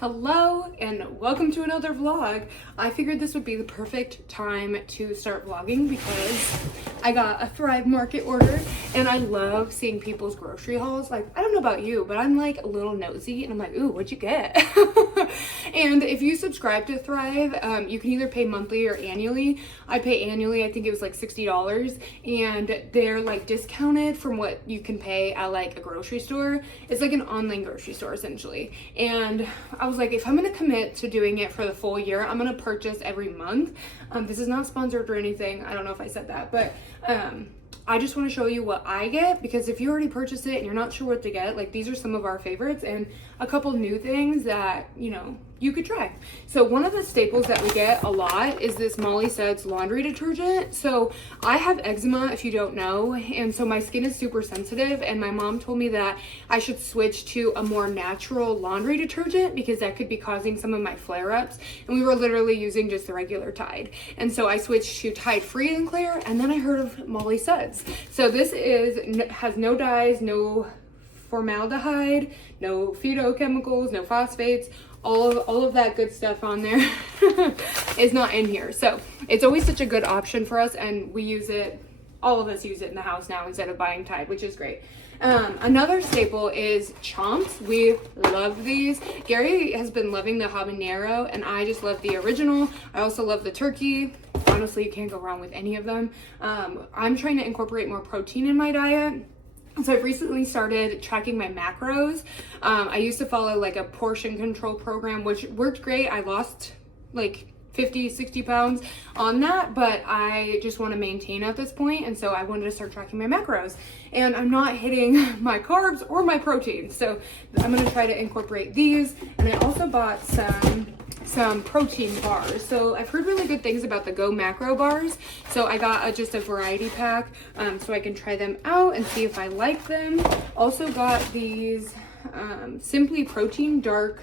Hello and welcome to another vlog. I figured this would be the perfect time to start vlogging because I got a Thrive Market order and I love seeing people's grocery hauls. Like, I don't know about you, but I'm like a little nosy and I'm like, ooh, what'd you get? And if you subscribe to Thrive, you can either pay monthly or annually. I pay annually, I think it was like $60, and they're like discounted from what you can pay at like a grocery store. It's like an online grocery store essentially. And I was like, if I'm gonna commit to doing it for the full year, I'm gonna purchase every month. This is not sponsored or anything. I don't know if I said that, but I just want to show you what I get, because if you already purchased it and you're not sure what to get, like these are some of our favorites and a couple new things that, you know, you could try. So one of the staples that we get a lot is this Molly Suds laundry detergent. So I have eczema, if you don't know, and so my skin is super sensitive, and my mom told me that I should switch to a more natural laundry detergent because that could be causing some of my flare-ups, and we were literally using just the regular Tide. And so I switched to Tide Free and Clear, and then I heard of Molly Suds. So this has no dyes, no formaldehyde, no phytochemicals, no phosphates. All of that good stuff on there is not in here. So it's always such a good option for us, and we use it, all of us use it in the house now instead of buying Tide, which is great. Another staple is Chomps. We love these. Gary has been loving the habanero, and I just love the original. I also love the turkey. Honestly, you can't go wrong with any of them. I'm trying to incorporate more protein in my diet. So I've recently started tracking my macros. I used to follow like a portion control program, which worked great. I lost like 50, 60 pounds on that, but I just want to maintain at this point. And so I wanted to start tracking my macros, and I'm not hitting my carbs or my protein. So I'm going to try to incorporate these. And I also bought some protein bars. So I've heard really good things about the Go Macro bars. So I got just a variety pack so I can try them out and see if I like them. Also got these Simply Protein dark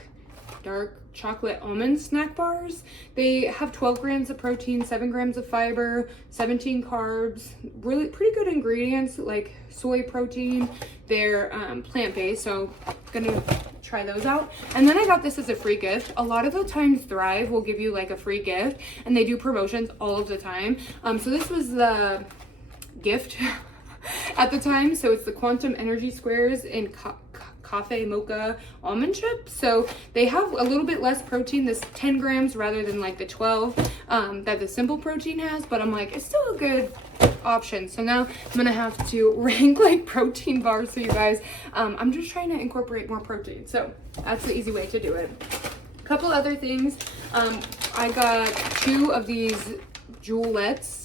chocolate almond snack bars. They have 12 grams of protein, 7 grams of fiber, 17 carbs, really pretty good ingredients like soy protein. They're plant-based, so I'm gonna try those out. And then I got this as a free gift. A lot of the times Thrive will give you like a free gift, and they do promotions all of the time. So this was the gift at the time. So it's the Quantum Energy Squares in Cafe Mocha almond chip. So they have a little bit less protein, this 10 grams rather than like the 12 that the Simple Protein has, but I'm like, it's still a good option. So now I'm gonna have to rank like protein bars for you guys. I'm just trying to incorporate more protein, so that's the easy way to do it. A couple other things. I got 2 of these Joulettes.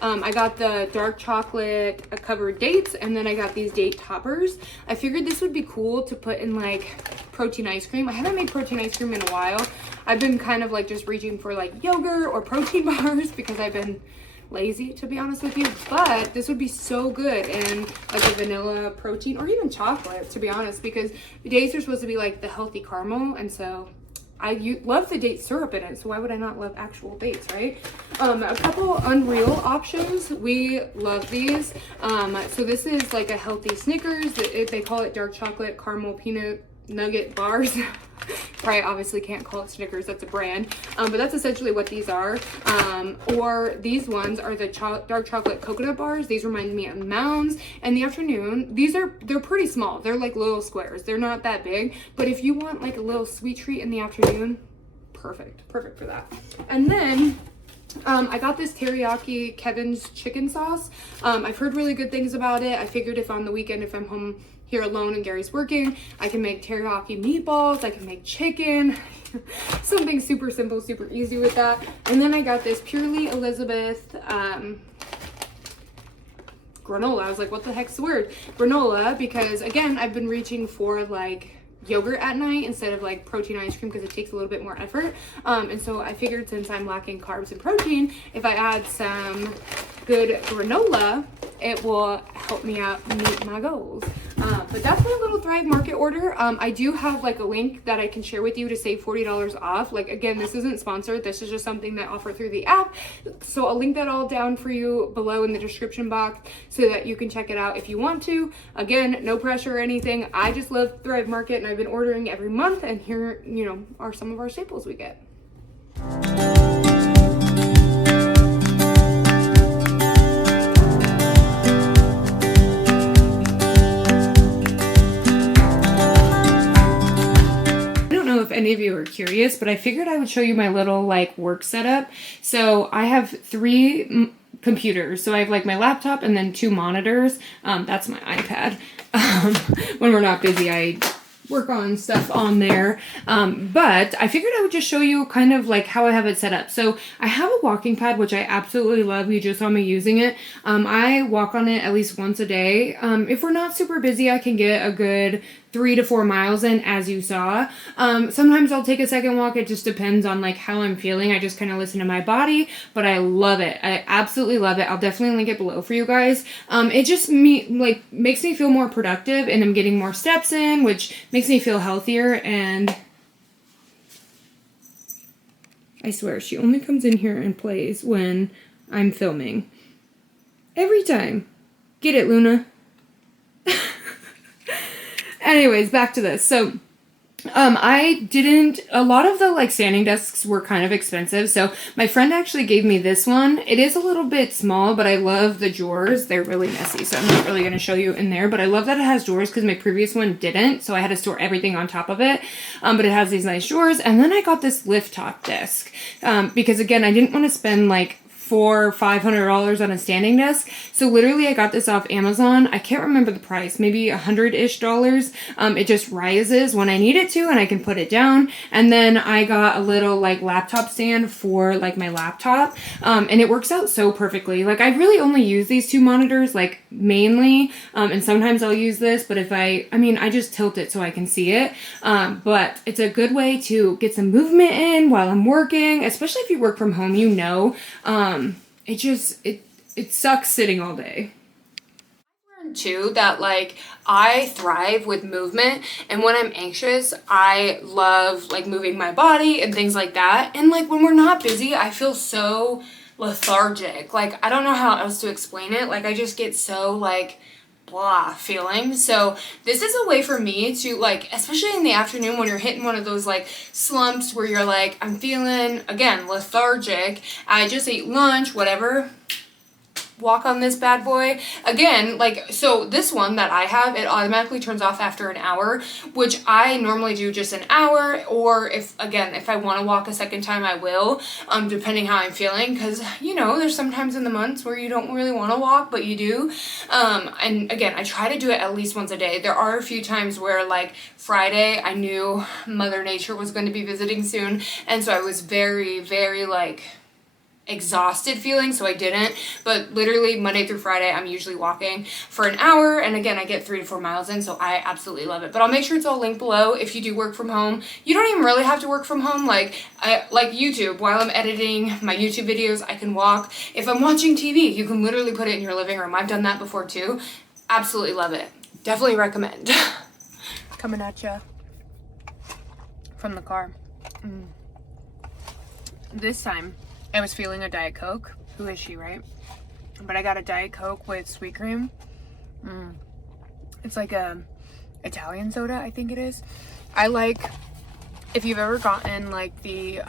I got the dark chocolate covered dates, and then I got these date toppers. I figured this would be cool to put in like protein ice cream. I haven't made protein ice cream in a while. I've been kind of like just reaching for like yogurt or protein bars because I've been lazy, to be honest with you, but this would be so good in like a vanilla protein or even chocolate, to be honest, because the dates are supposed to be like the healthy caramel, and so I love the date syrup in it, so why would I not love actual dates, right? A couple Unreal options. We love these. So this is like a healthy Snickers. They call it dark chocolate caramel peanut nugget bars. Right, obviously can't call it Snickers, that's a brand, but that's essentially what these are. Or these ones are the dark chocolate coconut bars. These remind me of Mounds. In the afternoon, they're pretty small. They're like little squares. They're not that big, but if you want like a little sweet treat in the afternoon, perfect for that. And then I got this teriyaki Kevin's chicken sauce. I've heard really good things about it. I figured if on the weekend, if I'm home here alone and Gary's working, I can make teriyaki meatballs, I can make chicken, something super simple, super easy with that. And then I got this Purely Elizabeth granola. I was like, what the heck's the word? Granola, because again, I've been reaching for like yogurt at night instead of like protein ice cream because it takes a little bit more effort. And so I figured since I'm lacking carbs and protein, if I add some good granola, it will help me out meet my goals. But that's my little Thrive Market order. I do have like a link that I can share with you to save $40 off. Like, again, this isn't sponsored. This is just something that I offer through the app. So I'll link that all down for you below in the description box so that you can check it out if you want to. Again, no pressure or anything. I just love Thrive Market and I've been ordering every month, and here, you know, are some of our staples we get. If any of you are curious, but I figured I would show you my little like work setup. So I have 3 computers. So I have like my laptop and then 2 monitors. That's my iPad. When we're not busy, I work on stuff on there. But I figured I would just show you kind of like how I have it set up. So I have a walking pad, which I absolutely love. You just saw me using it. I walk on it at least once a day. If we're not super busy, I can get a good 3 to 4 miles in, as you saw. Sometimes I'll take a second walk. It just depends on like how I'm feeling. I just kind of listen to my body, but I love it. I absolutely love it. I'll definitely link it below for you guys. It just makes me feel more productive, and I'm getting more steps in, which makes me feel healthier. And I swear, she only comes in here and plays when I'm filming. Every time. Get it, Luna? Anyways, back to this. So, a lot of the like standing desks were kind of expensive. So my friend actually gave me this one. It is a little bit small, but I love the drawers. They're really messy, so I'm not really going to show you in there, but I love that it has drawers because my previous one didn't. So I had to store everything on top of it. But it has these nice drawers. And then I got this lift top desk, because again, I didn't want to spend like $400 or $500 on a standing desk. So literally I got this off Amazon. I can't remember the price, maybe $100-ish. It just rises when I need it to, and I can put it down. And then I got a little like laptop stand for like my laptop. And it works out so perfectly. Like, I really only use these 2 monitors like mainly. And sometimes I'll use this, but if I just tilt it so I can see it. But it's a good way to get some movement in while I'm working, especially if you work from home, you know. It sucks sitting all day. I learned too that like I thrive with movement, and when I'm anxious, I love like moving my body and things like that. And like when we're not busy, I feel so lethargic. Like, I don't know how else to explain it. Like, I just get so like blah feeling. So this is a way for me to like, especially in the afternoon when you're hitting one of those like slumps where you're like, I'm feeling again lethargic, I just ate lunch, whatever, walk on this bad boy again. Like, so this one that I have, it automatically turns off after an hour, which I normally do just an hour, or if I want to walk a second time, I will, depending how I'm feeling, because you know there's sometimes in the months where you don't really want to walk but you do. And again, I try to do it at least once a day. There are a few times where like Friday I knew Mother Nature was going to be visiting soon, and so I was very, very like exhausted feeling, so I didn't. But literally Monday through Friday I'm usually walking for an hour, and again I get 3 to 4 miles in, so I absolutely love it. But I'll make sure it's all linked below. If you do work from home, you don't even really have to work from home. Like YouTube, while I'm editing my YouTube videos, I can walk. If I'm watching TV, you can literally put it in your living room. I've done that before too. Absolutely love it. Definitely recommend. Coming at ya from the car. This time I was feeling a Diet Coke. Who is she, right? But I got a Diet Coke with sweet cream. It's like a Italian soda, I think it is. I like, if you've ever gotten like the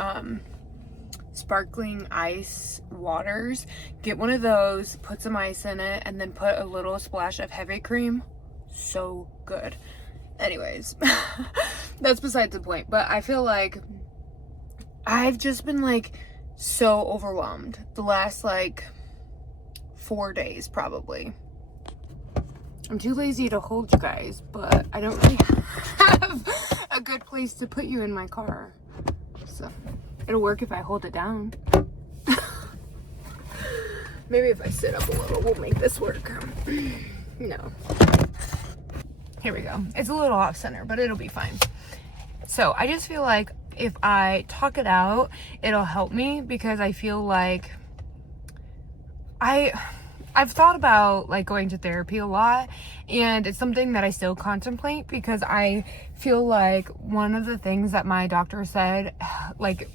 sparkling ice waters, get one of those, put some ice in it, and then put a little splash of heavy cream. So good. Anyways, that's besides the point. But I feel like I've just been like so overwhelmed the last like 4 days probably. I'm too lazy to hold you guys, but I don't really have a good place to put you in my car, so it'll work if I hold it down. Maybe if I sit up a little, we'll make this work. No, here we go. It's a little off center, but it'll be fine. So I just feel like if I talk it out, it'll help me, because I feel like I've thought about like going to therapy a lot, and it's something that I still contemplate because I feel like one of the things that my doctor said, like,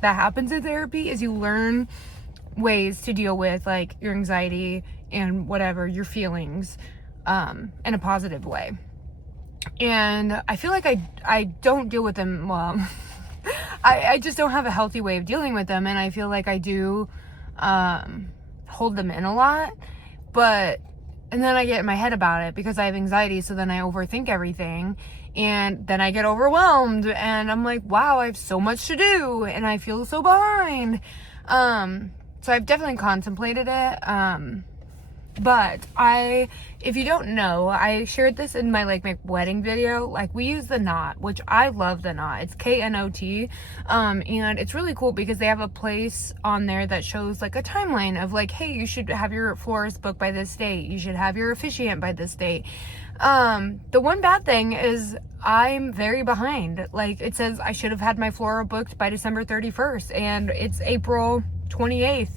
that happens in therapy is you learn ways to deal with like your anxiety and whatever your feelings in a positive way. And I feel like I don't deal with them well. I just don't have a healthy way of dealing with them, and I feel like I do hold them in a lot, and then I get in my head about it because I have anxiety, so then I overthink everything, and then I get overwhelmed, and I'm like, wow, I have so much to do, and I feel so behind. So I've definitely contemplated it, but if you don't know, I shared this in my like my wedding video. Like, we use the knot, which I love the knot. It's KNOT. And it's really cool because they have a place on there that shows like a timeline of like, hey, you should have your florist booked by this date. You should have your officiant by this date. The one bad thing is I'm very behind. Like, it says I should have had my floral booked by December 31st and it's April 28th.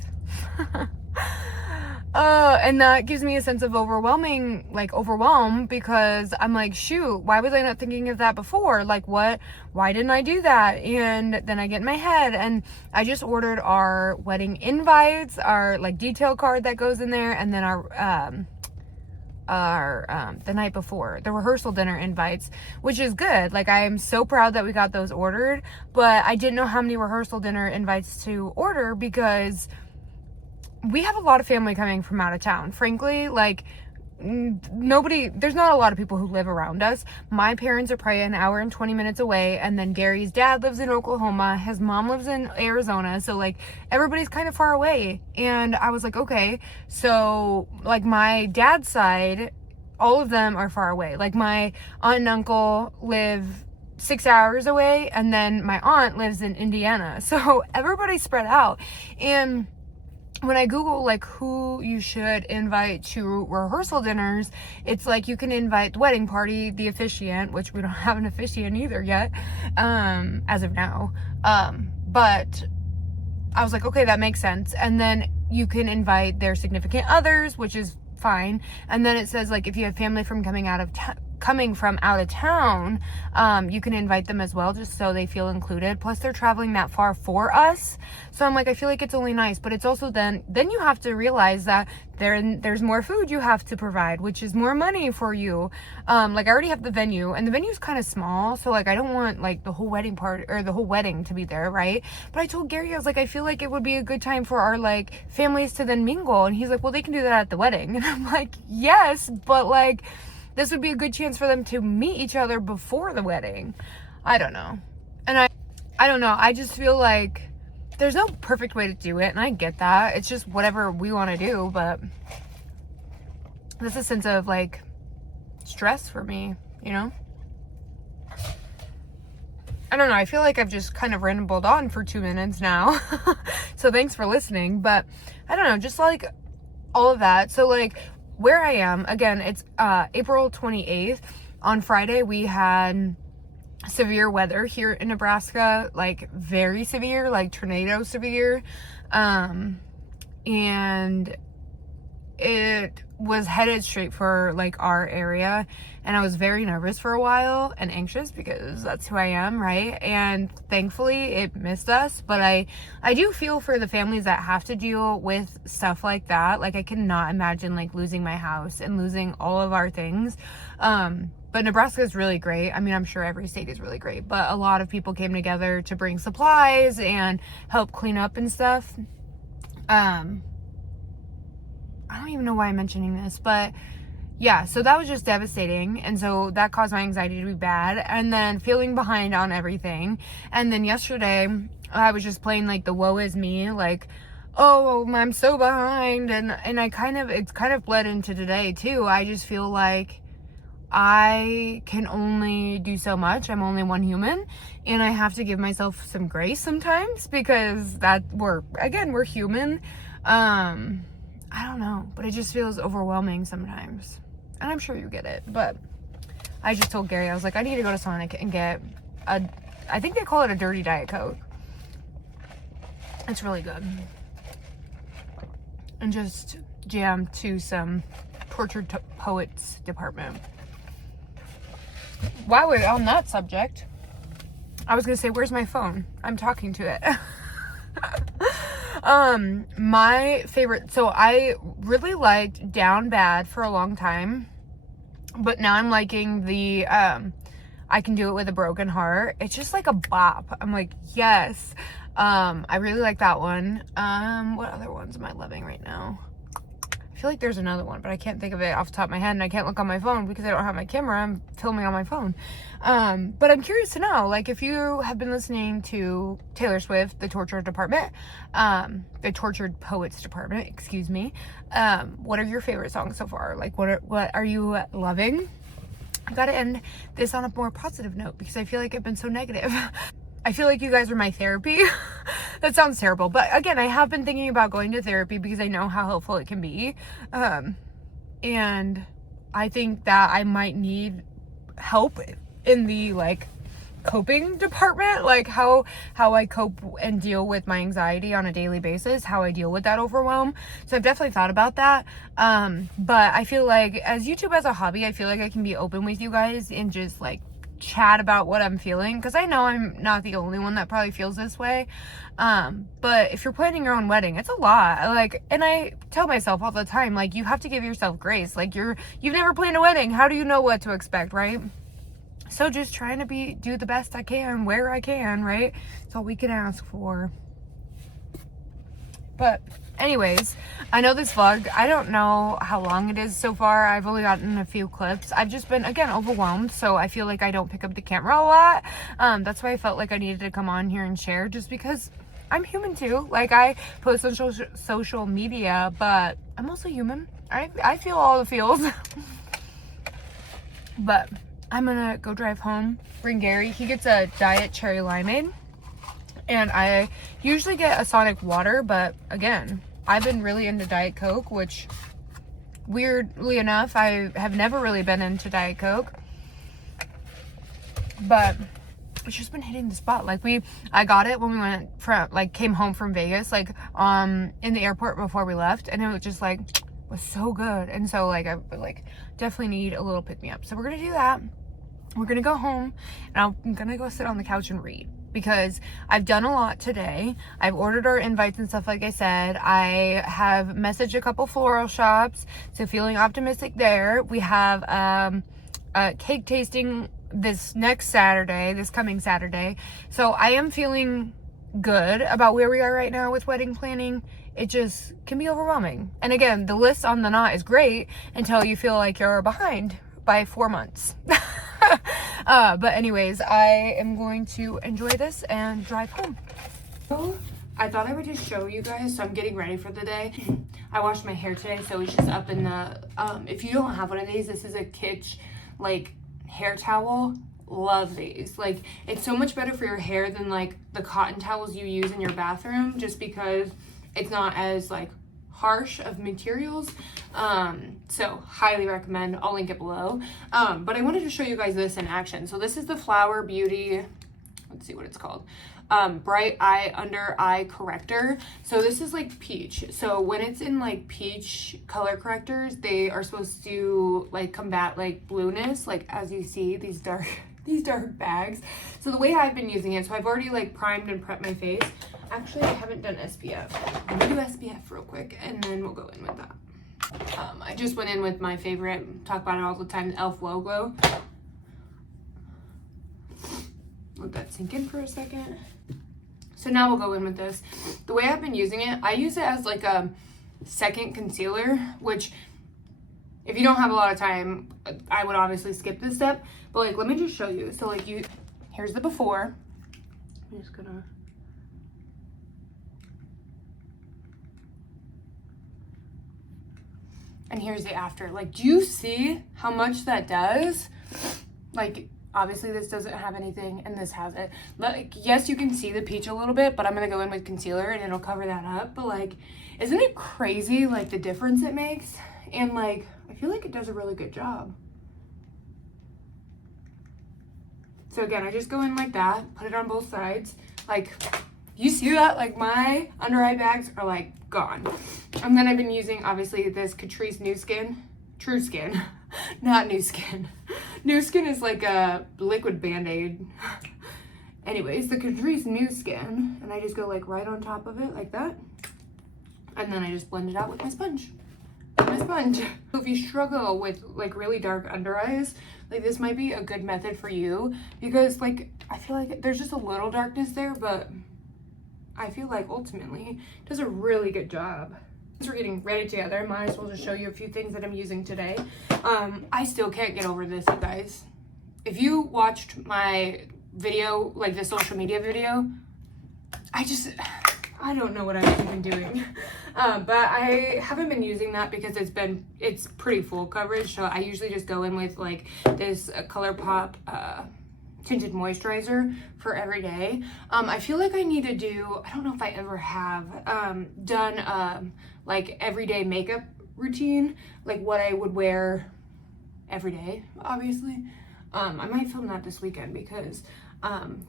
And that gives me a sense of overwhelm because I'm like, shoot, why was I not thinking of that before? Like, why didn't I do that? And then I get in my head, and I just ordered our wedding invites, our like detail card that goes in there, and then the night before, the rehearsal dinner invites, which is good. Like, I am so proud that we got those ordered, but I didn't know how many rehearsal dinner invites to order because we have a lot of family coming from out of town. Frankly, like, there's not a lot of people who live around us. My parents are probably an hour and 20 minutes away, and then Gary's dad lives in Oklahoma, his mom lives in Arizona, so like everybody's kind of far away. And I was like, okay, so like my dad's side, all of them are far away. Like, my aunt and uncle live 6 hours away, and then my aunt lives in Indiana, so everybody's spread out. And when I Google like who you should invite to rehearsal dinners, it's like you can invite the wedding party, the officiant, which we don't have an officiant either yet, as of now. But I was like, okay, that makes sense. And then you can invite their significant others, which is fine. And then it says like if you have family from coming from out of town, you can invite them as well, just so they feel included. Plus they're traveling that far for us, so I'm like, I feel like it's only nice, but it's also then you have to realize that there's more food you have to provide, which is more money for you. Like, I already have the venue, and the venue's kind of small, so like I don't want like the whole wedding party or the whole wedding to be there, right? But I told Gary, I was like, I feel like it would be a good time for our like families to then mingle, and he's like, well, they can do that at the wedding. And I'm like, yes, but like, this would be a good chance for them to meet each other before the wedding. I don't know. And I don't know. I just feel like there's no perfect way to do it. And I get that. It's just whatever we want to do. But there's a sense of like stress for me, you know? I don't know. I feel like I've just kind of rambled on for 2 minutes now. So thanks for listening. But I don't know. Just like all of that. So like, where I am, again, it's April 28th. On Friday, we had severe weather here in Nebraska, like very severe, like tornado severe. And it was headed straight for like our area, and I was very nervous for a while and anxious because that's who I am, right? And thankfully it missed us, but I do feel for the families that have to deal with stuff like that. Like, I cannot imagine like losing my house and losing all of our things. But Nebraska is really great. I mean, I'm sure every state is really great, but a lot of people came together to bring supplies and help clean up and stuff. I don't even know why I'm mentioning this, but yeah, so that was just devastating. And so that caused my anxiety to be bad, and then feeling behind on everything. And then yesterday I was just playing like the woe is me, like, oh, I'm so behind. And it's kind of bled into today too. I just feel like I can only do so much. I'm only one human, and I have to give myself some grace sometimes because we're human. I don't know, but it just feels overwhelming sometimes. And I'm sure you get it, but I just told Gary, I was like, I need to go to Sonic and get I think they call it a dirty Diet Coke. It's really good. and just jam to some Tortured Poets department. While we're on that subject, I was gonna say, where's my phone? I'm talking to it. My favorite, so I really liked Down Bad for a long time, but now I'm liking the I Can Do It With a Broken Heart. It's just like a bop. I'm like, yes. I really like that one. What other ones am I loving right now? I feel like there's another one, but I can't think of it off the top of my head, and I can't look on my phone because I don't have my camera. I'm filming on my phone. But I'm curious to know, like, if you have been listening to Taylor Swift, the Tortured Department, the Tortured Poets Department, excuse me, what are your favorite songs so far? Like, what are you loving? I gotta end this on a more positive note because I feel like I've been so negative. I feel like you guys are my therapy. That sounds terrible. But again, I have been thinking about going to therapy because I know how helpful it can be. And I think that I might need help in the like coping department, like how I cope and deal with my anxiety on a daily basis, how I deal with that overwhelm. So I've definitely thought about that. But I feel like as YouTube as a hobby, I feel like I can be open with you guys and just like chat about what I'm feeling, because I know I'm not the only one that probably feels this way. But if you're planning your own wedding, it's a lot. Like, and I tell myself all the time, like, you have to give yourself grace. Like, you've never planned a wedding. How do you know what to expect, right? So just trying to do the best I can where I can, right? That's all we can ask for. But anyways, I know this vlog, I don't know how long it is so far. I've only gotten a few clips. I've just been, again, overwhelmed, so I feel like I don't pick up the camera a lot. That's why I felt like I needed to come on here and share, just because I'm human too. Like, I post on social media, but I'm also human. I feel all the feels. But I'm gonna go drive home, bring Gary. He gets a diet cherry limeade. And I usually get a Sonic water, but again, I've been really into Diet Coke, which weirdly enough, I have never really been into Diet Coke. But it's just been hitting the spot. Like, I got it when we went came home from Vegas, like, in the airport before we left, and it was just like, was so good. And so like, I definitely need a little pick me up. So we're gonna do that. We're gonna go home, and I'm gonna go sit on the couch and read, because I've done a lot today. I've ordered our invites and stuff, like I said. I have messaged a couple floral shops, so feeling optimistic there. We have a cake tasting this coming Saturday. So I am feeling good about where we are right now with wedding planning. It just can be overwhelming. And again, the list on the Knot is great until you feel like you're behind by 4 months. But anyways, I am going to enjoy this and drive home. So I thought I would just show you guys. So I'm getting ready for the day. I washed my hair today, so it's just up in the, if you don't have one of these, this is a Kitsch, like, hair towel. Love these. Like, it's so much better for your hair than like the cotton towels you use in your bathroom, just because it's not as like harsh of materials. So highly recommend. I'll link it below. But I wanted to show you guys this in action. So this is the Flower Beauty, let's see what it's called, Bright Eye Under Eye Corrector. So this is like peach. So when it's in like peach color correctors, they are supposed to like combat like blueness, like as you see these dark bags. So the way I've been using it, so I've already like primed and prepped my face. Actually, I haven't done SPF. I'm gonna do SPF real quick, and then we'll go in with that. I just went in with my favorite, talk about it all the time, the e.l.f. logo. Let that sink in for a second. So now we'll go in with this. The way I've been using it, I use it as like a second concealer, which if you don't have a lot of time, I would obviously skip this step, but like, let me just show you. So like, here's the before. I'm just gonna, and here's the after. Like, do you see how much that does? Like, obviously this doesn't have anything and this has it. Like, yes, you can see the peach a little bit, but I'm gonna go in with concealer and it'll cover that up. But like, isn't it crazy, like, the difference it makes? And like, I feel like it does a really good job. So again, I just go in like that, put it on both sides. Like, You see that? Like my under eye bags are like gone. And then I've been using obviously this Catrice New Skin, True Skin, not New Skin. New Skin is like a liquid band-aid. Anyways, the Catrice New Skin, and I just go like right on top of it like that. And then I just blend it out with my sponge. So if you struggle with like really dark under eyes, like this might be a good method for you, because like I feel like there's just a little darkness there, but I feel like ultimately it does a really good job. Since we're getting ready together, I might as well just show you a few things that I'm using today. I still can't get over this, you guys. If you watched my video, like the social media video, I don't know what I've been doing. But I haven't been using that because it's pretty full coverage. So I usually just go in with like this ColourPop tinted moisturizer for every day. I feel like I need to do, I don't know if I ever have done like everyday makeup routine, like what I would wear every day, obviously. I might film that this weekend because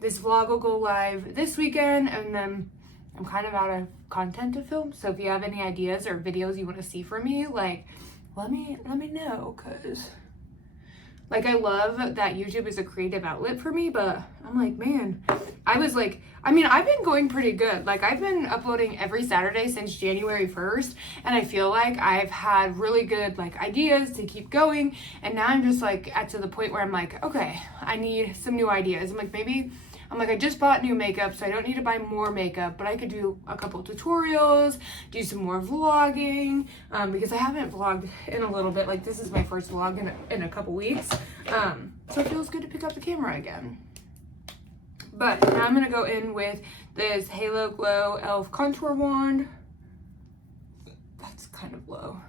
this vlog will go live this weekend, and then I'm kind of out of content to film. So if you have any ideas or videos you want to see from me, like let me know, because like I love that YouTube is a creative outlet for me, but I'm like, man, I've been going pretty good. Like I've been uploading every Saturday since January 1st, and I feel like I've had really good like ideas to keep going. And now I'm just like to the point where I'm like, okay, I need some new ideas. I just bought new makeup, so I don't need to buy more makeup, but I could do a couple tutorials, do some more vlogging, because I haven't vlogged in a little bit. Like this is my first vlog in a couple weeks. So it feels good to pick up the camera again. But now I'm gonna go in with this Halo Glow e.l.f. contour wand. That's kind of low.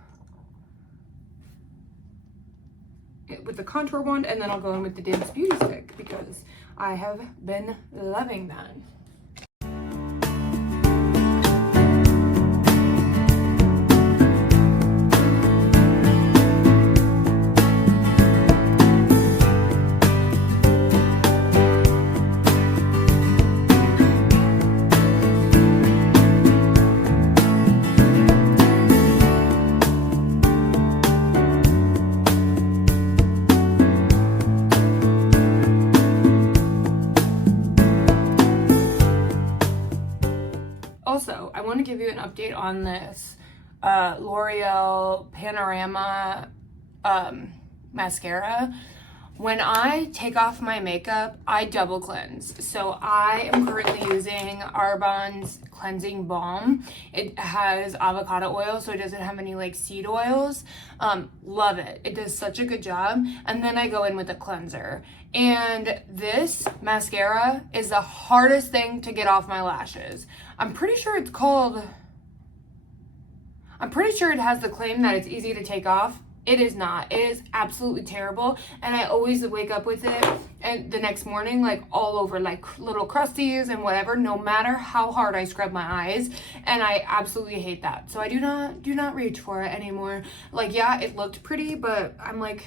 With the contour wand, and then I'll go in with the Dense Beauty Stick because I have been loving that. Also, I want to give you an update on this L'Oreal Panorama mascara. When I take off my makeup, I double cleanse. So I am currently using Arbonne's cleansing balm. It has avocado oil, so it doesn't have any like seed oils. Love it. It does such a good job. And then I go in with a cleanser. And this mascara is the hardest thing to get off my lashes. I'm pretty sure it has the claim that it's easy to take off. It is not. It is absolutely terrible. And I always wake up with it and the next morning, like all over, like little crusties and whatever, no matter how hard I scrub my eyes. And I absolutely hate that. So I do not reach for it anymore. Like, yeah, it looked pretty, but I'm like,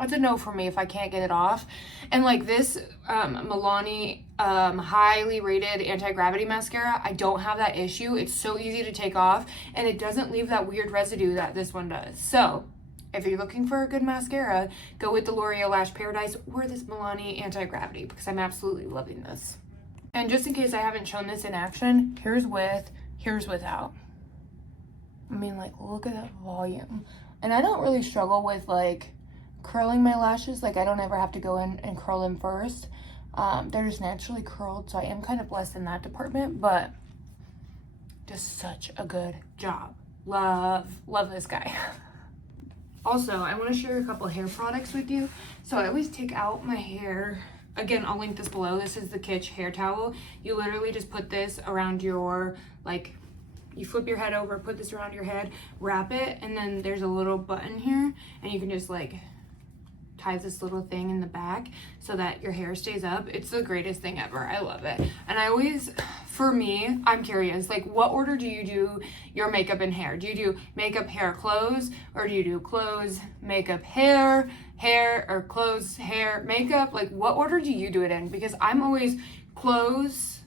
it's a no for me if I can't get it off. And like this Milani highly rated anti-gravity mascara, I don't have that issue. It's so easy to take off and it doesn't leave that weird residue that this one does. So if you're looking for a good mascara, go with the L'Oreal Lash Paradise or this Milani anti-gravity, because I'm absolutely loving this. And just in case I haven't shown this in action, here's with, here's without. I mean, like, look at that volume. And I don't really struggle with like curling my lashes. Like I don't ever have to go in and curl them first. They're just naturally curled, so I am kind of blessed in that department, but does such a good job. Love this guy. Also, I want to share a couple hair products with you. So I always take out my hair. Again, I'll link this below. This is the Kitsch hair towel. You literally just put this around your, like, you flip your head over, put this around your head, wrap it, and then there's a little button here, and you can just like tie this little thing in the back so that your hair stays up. It's the greatest thing ever. I love it. And I always, for me, I'm curious, like what order do you do your makeup and hair? Do you do makeup, hair, clothes? Or do you do clothes, makeup, hair, or clothes, hair, makeup? Like what order do you do it in? Because I'm always clothes,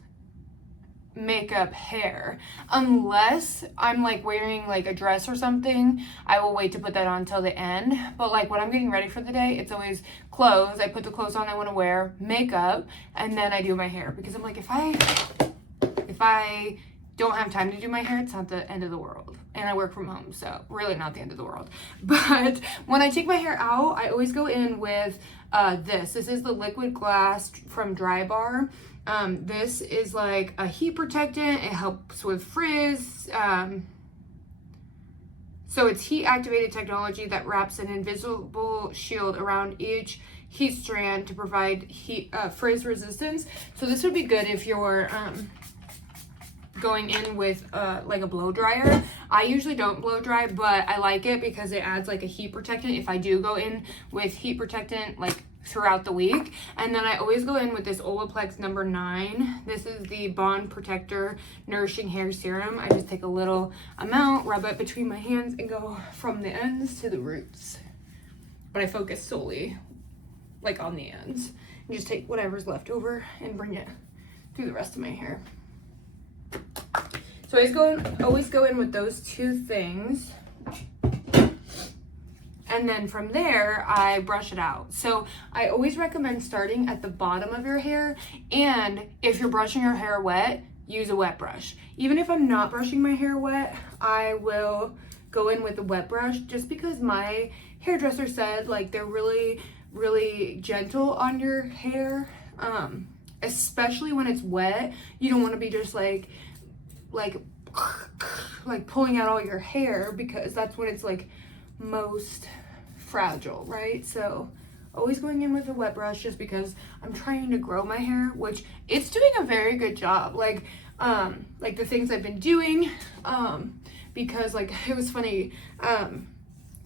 makeup hair unless I'm like wearing like a dress or something. I will wait to put that on till the end, but like when I'm getting ready for the day, it's always clothes. I put the clothes on I want to wear, makeup, and then I do my hair, because I'm like, if I don't have time to do my hair, it's not the end of the world, and I work from home, so really not the end of the world. But when I take my hair out, I always go in with this is the liquid glass from Dry Bar. This is like a heat protectant. It helps with frizz. So it's heat activated technology that wraps an invisible shield around each heat strand to provide heat frizz resistance. So this would be good if you're going in with like a blow dryer. I usually don't blow dry, but I like it because it adds like a heat protectant if I do go in with heat protectant like throughout the week. And then I always go in with this Olaplex number 9. This is the Bond Protector Nourishing Hair Serum. I just take a little amount, rub it between my hands, and go from the ends to the roots. But I focus solely like on the ends, and just take whatever's left over and bring it through the rest of my hair. So I always go in with those 2 things. And then from there, I brush it out. So I always recommend starting at the bottom of your hair. And if you're brushing your hair wet, use a wet brush. Even if I'm not brushing my hair wet, I will go in with a wet brush, just because my hairdresser said like they're really, really gentle on your hair. Especially when it's wet. You don't want to be just like pulling out all your hair, because that's when it's like most fragile, right? So always going in with a wet brush, just because I'm trying to grow my hair, which it's doing a very good job. Like the things I've been doing, because like it was funny.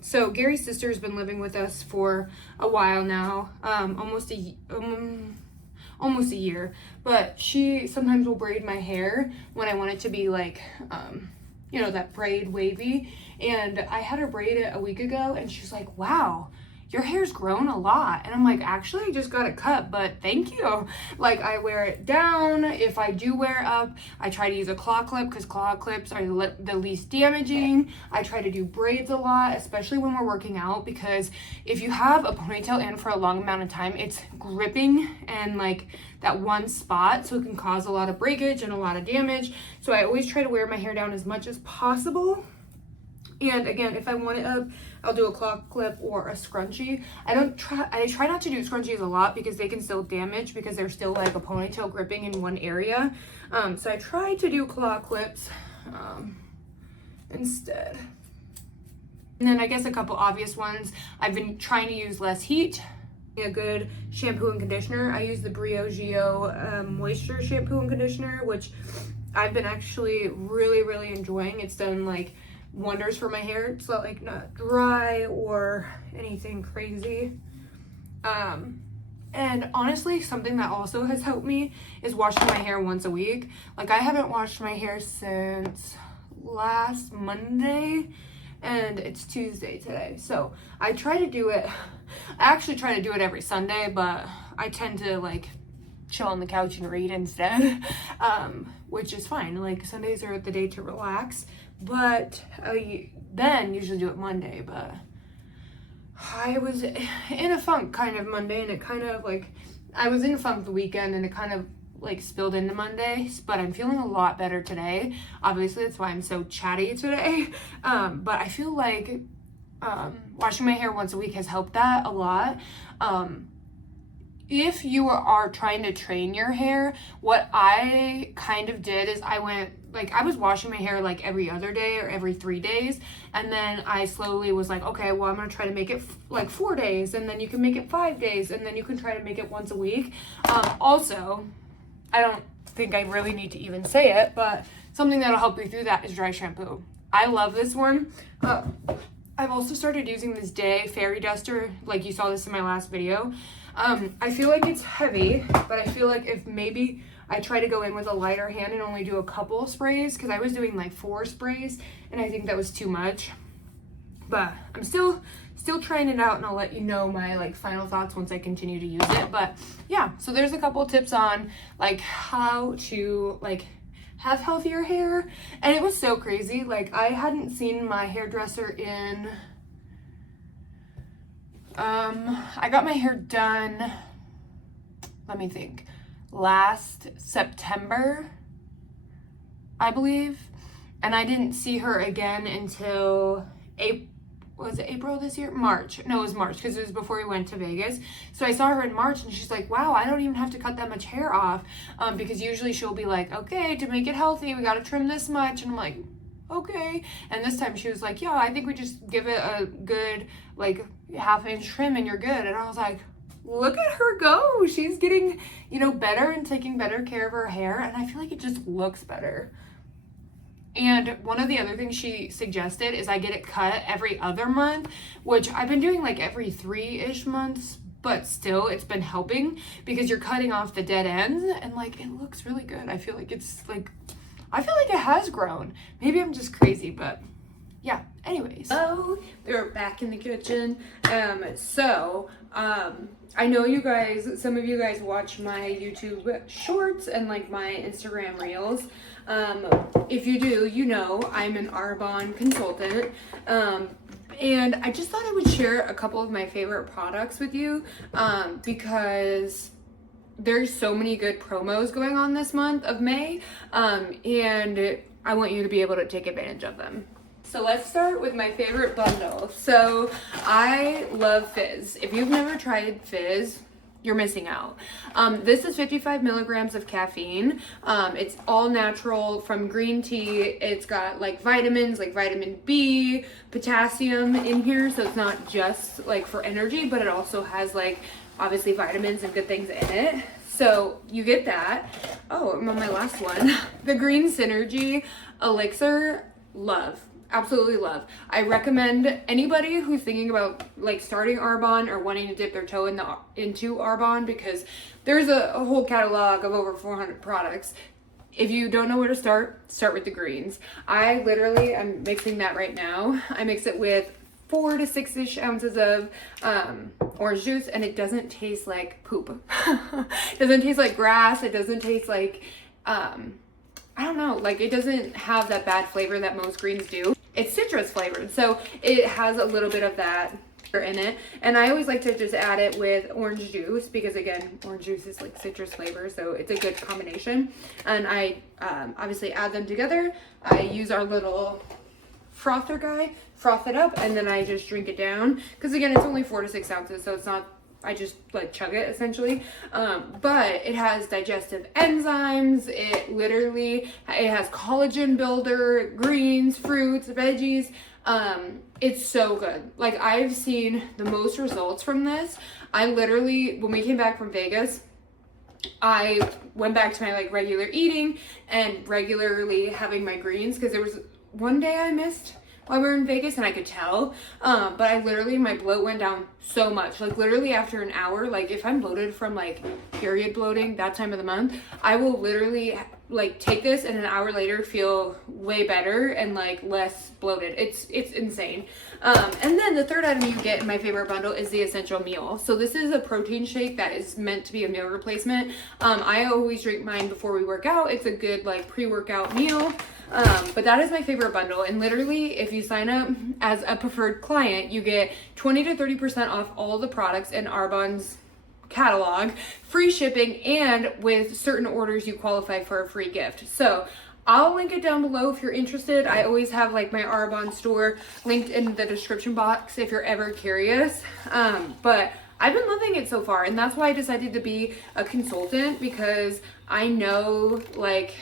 So Gary's sister has been living with us for a while now, almost a year, but she sometimes will braid my hair when I want it to be like, you know, that braid wavy. And I had her braid it a week ago, and she's like, wow, your hair's grown a lot. And I'm like, actually, I just got it cut, but thank you. Like, I wear it down. If I do wear it up, I try to use a claw clip, because claw clips are the least damaging. I try to do braids a lot, especially when we're working out, because if you have a ponytail in for a long amount of time, it's gripping and like that one spot, so it can cause a lot of breakage and a lot of damage. So I always try to wear my hair down as much as possible. And again, if I want it up, I'll do a claw clip or a scrunchie. I try not to do scrunchies a lot, because they can still damage, because they're still like a ponytail gripping in one area. So I try to do claw clips instead. And then I guess a couple obvious ones. I've been trying to use less heat. A good shampoo and conditioner. I use the Briogeo moisture shampoo and conditioner, which I've been actually really, really enjoying. It's done like wonders for my hair. It's not like not dry or anything crazy. And honestly, something that also has helped me is washing my hair once a week. Like, I haven't washed my hair since last Monday, and it's Tuesday today. So I try to do it. I actually try to do it every Sunday, but I tend to like chill on the couch and read instead, which is fine. Like, Sundays are the day to relax, but I then usually do it Monday. But I was in a funk kind of Monday, and it kind of like, I was in a funk the weekend, and it kind of like spilled into Monday, but I'm feeling a lot better today. Obviously, that's why I'm so chatty today. But I feel like washing my hair once a week has helped that a lot. If you are trying to train your hair, what I kind of did is I was washing my hair like every other day or every 3 days, and then I slowly was like, okay, well, I'm gonna try to make it like 4 days, and then you can make it 5 days, and then you can try to make it once a week. Also, I don't think I really need to even say it, but something that'll help you through that is dry shampoo. I love this one. I've also started using this Day Fairy Duster, like you saw this in my last video. I feel like it's heavy, but I feel like if maybe I try to go in with a lighter hand and only do a couple sprays, because I was doing like 4 sprays, and I think that was too much. But I'm still trying it out, and I'll let you know my like final thoughts once I continue to use it. But yeah, so there's a couple tips on like how to like have healthier hair. And it was so crazy. Like, I hadn't seen my hairdresser in, I got my hair done, let me think, last September, I believe. And I didn't see her again until was it April this year? March. No, it was March, because it was before we went to Vegas. So I saw her in March, and she's like, wow, I don't even have to cut that much hair off, because usually she'll be like, okay, to make it healthy, we got to trim this much. And I'm like, okay. And this time she was like, yeah, I think we just give it a good, like, half-inch trim and you're good. And I was like, look at her go. She's getting, you know, better and taking better care of her hair. And I feel like it just looks better. And one of the other things she suggested is I get it cut every other month, which I've been doing like every 3-ish months, but still it's been helping because you're cutting off the dead ends and like it looks really good. I feel like it's like, I feel like it has grown. Maybe I'm just crazy, but yeah, anyways. Oh, we're back in the kitchen. I know you guys, some of you guys watch my YouTube shorts and like my Instagram reels. If you do, you know I'm an Arbonne consultant. And I just thought I would share a couple of my favorite products with you, because there's so many good promos going on this month of May, and I want you to be able to take advantage of them. So let's start with my favorite bundle. So I love Fizz. If you've never tried Fizz, you're missing out. This is 55 milligrams of caffeine. It's all natural from green tea. It's got like vitamins, like vitamin B, potassium in here. So it's not just like for energy, but it also has like obviously vitamins and good things in it. So you get that. Oh, I'm on my last one. The Green Synergy Elixir, love. Absolutely love. I recommend anybody who's thinking about like starting Arbonne or wanting to dip their toe into Arbonne, because there's a whole catalog of over 400 products. If you don't know where to start with the greens. I'm mixing that right now. I mix it with 4 to 6-ish ounces of orange juice, and it doesn't taste like poop. It doesn't taste like grass. It doesn't taste like, I don't know, like it doesn't have that bad flavor that most greens do. It's citrus flavored, so it has a little bit of that in it. And I always like to just add it with orange juice because again, orange juice is like citrus flavor, so it's a good combination. And I obviously add them together. I use our little frother guy, froth it up, and then I just drink it down. Because again, it's only 4 to 6 ounces, so it's not, I just like chug it essentially. But it has digestive enzymes. It has collagen builder, greens, fruits, veggies. It's so good. Like I've seen the most results from this. I literally, when we came back from Vegas, I went back to my like regular eating and regularly having my greens, because there was one day I missed while we were in Vegas and I could tell, but I literally, my bloat went down so much, like literally after an hour. Like if I'm bloated from like period bloating that time of the month, I will literally like take this and an hour later feel way better and like less bloated. It's insane. And then the third item you get in my favorite bundle is the Essential Meal. So this is a protein shake that is meant to be a meal replacement. I always drink mine before we work out. It's a good like pre-workout meal. But that is my favorite bundle, and literally if you sign up as a preferred client, you get 20 to 30% off all the products in Arbonne's catalog, free shipping, and with certain orders you qualify for a free gift. So I'll link it down below if you're interested. I always have like my Arbonne store linked in the description box if you're ever curious. But I've been loving it so far, and that's why I decided to be a consultant, because I know like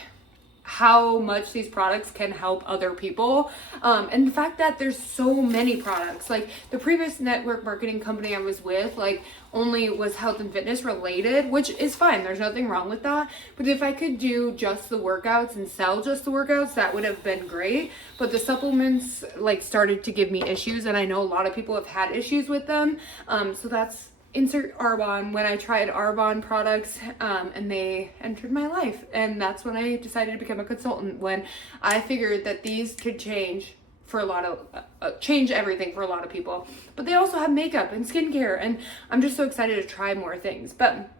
how much these products can help other people, and the fact that there's so many products. Like the previous network marketing company I was with like only was health and fitness related, which is fine, there's nothing wrong with that, but if I could do just the workouts and sell just the workouts, that would have been great. But the supplements like started to give me issues, and I know a lot of people have had issues with them, so that's insert Arbonne, when I tried Arbonne products, and they entered my life. And that's when I decided to become a consultant, when I figured that these could change for a lot of, change everything for a lot of people. But they also have makeup and skincare, and I'm just so excited to try more things. But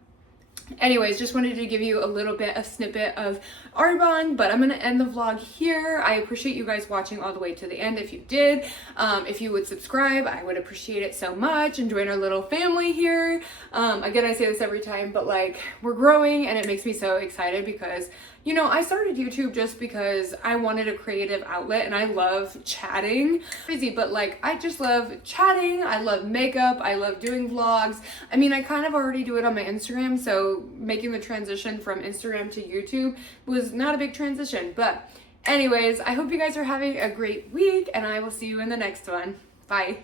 Anyways, just wanted to give you a little bit of snippet of Arbonne, but I'm gonna end the vlog here. I appreciate you guys watching all the way to the end. If you did, if you would subscribe, I would appreciate it so much, and join our little family here. Again, I say this every time, but like, we're growing and it makes me so excited because, you know, I started YouTube just because I wanted a creative outlet and I love chatting. Crazy, but like, I just love chatting. I love makeup. I love doing vlogs. I mean, I kind of already do it on my Instagram, so making the transition from Instagram to YouTube was not a big transition. But anyways, I hope you guys are having a great week, and I will see you in the next one. Bye.